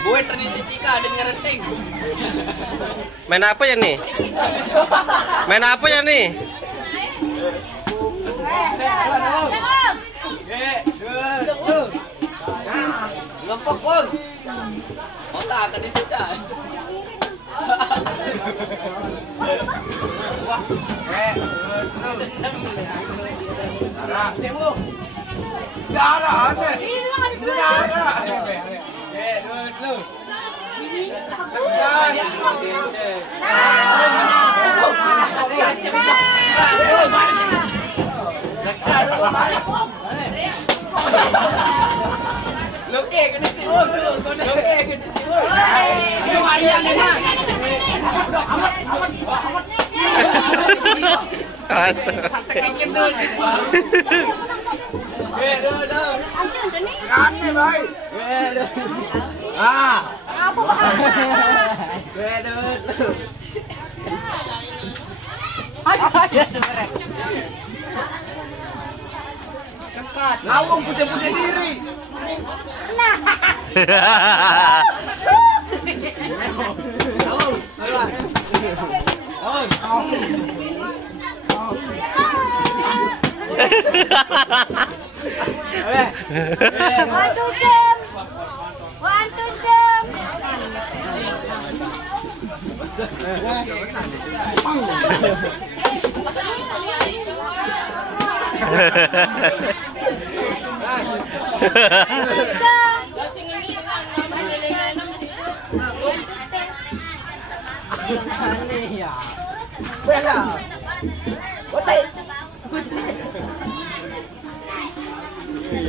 Buat tradisi Tika dengan renting. Main apa ya nih? Main apa ya nih? Lempok pun. Otak akan disita. Loke kena cium dulu, loke kena cium. Ini wayang ini. Tekin dulu. Dulu. Aneh boy. Ah. Apa dulu. Ada sebenarnya. Cepat. Ngawung putih-putih diri.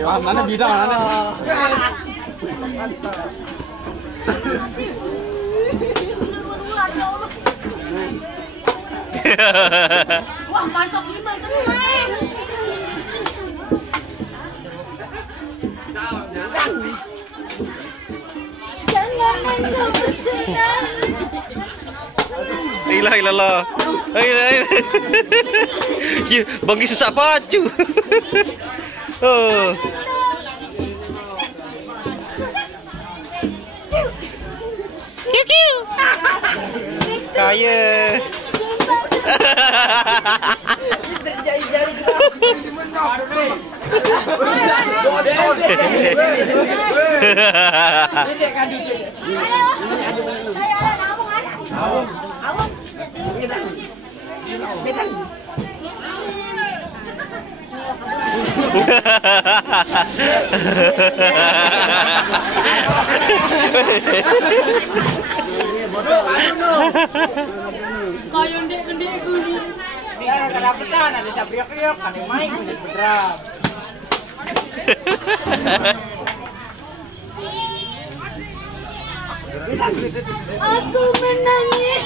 Mana bidang mana? Wah, mantap gimana teman? Ilah. Ya, bagi sesak pacu. Oh. Kiu. Kaya. Kayu ndek guni. Biar kedapetan ada sabriok-riok ada main beneran. Aku menangis.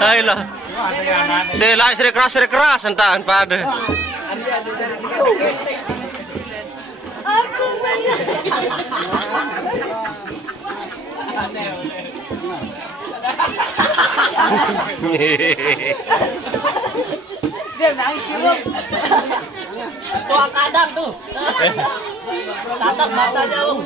Ayolah. Seri keras entaan pada. Aku menangis. Dia nangis dulu. Tua kadang tuh. Tatap matanya Ung.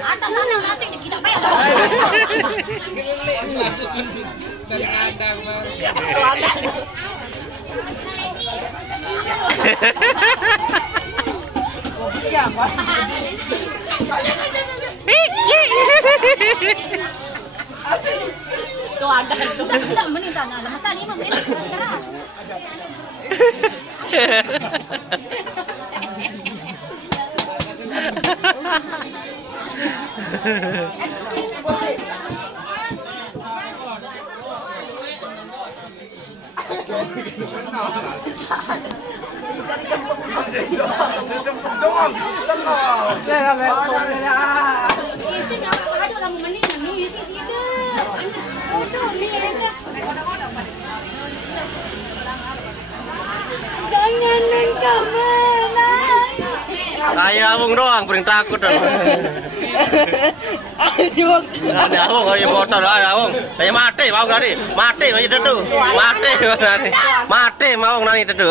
Atas sana ngasih kita payah. Saling adang baru. Siapa? Tuh ada tuh. Tidak menit ada masalah 5 menit keras. Dong, tenang. Isi nak ada lah meni menu isi dia. Udah ni enggak. Jangan nengkam Kayak abang doang paling takut. Ada abang kalau yang motor ada abang. Kayak mati mau tadi. Mati mau itu tuh. Mati mau tadi. Mati mau nanti itu.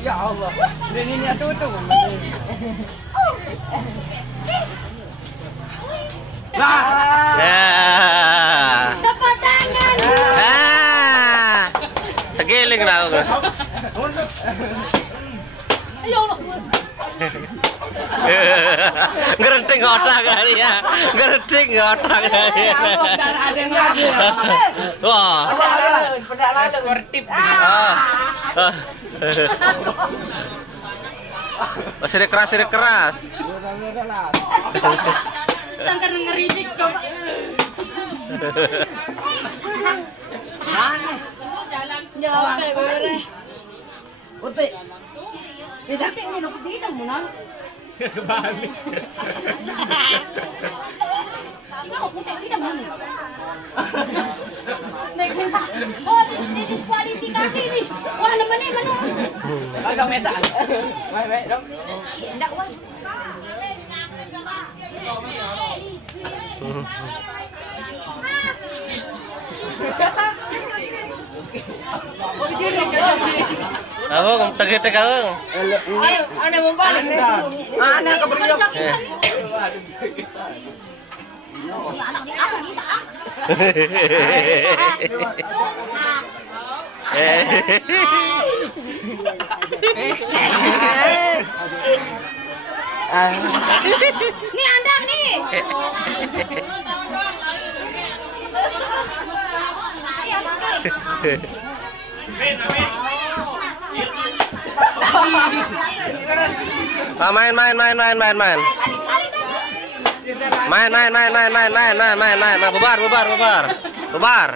Ya Allah. Ini tutup. Nah. Tepuk tangan. Tegiling na ako. Ya Allah. Ngerenting otak kali ya. Ngerenting otak kali ya. Wah. Sportif. Masih keras. Sangkar ngeridik coba. Jawab kayak gue. Uti. Tidak ini nak tidak mana? Kebalik. Sino ako tidak mana? Naik minta. Oh, ini diskualifikasi nih. Wah, namanya mana? Agak mesaan. Baik, dong. Tidak, wah. Ako, tegak ako. Ano mo ba? Ana ka beriyo. Anak di apa kita ah? Nih Anda nih. Main. Main. Bubar.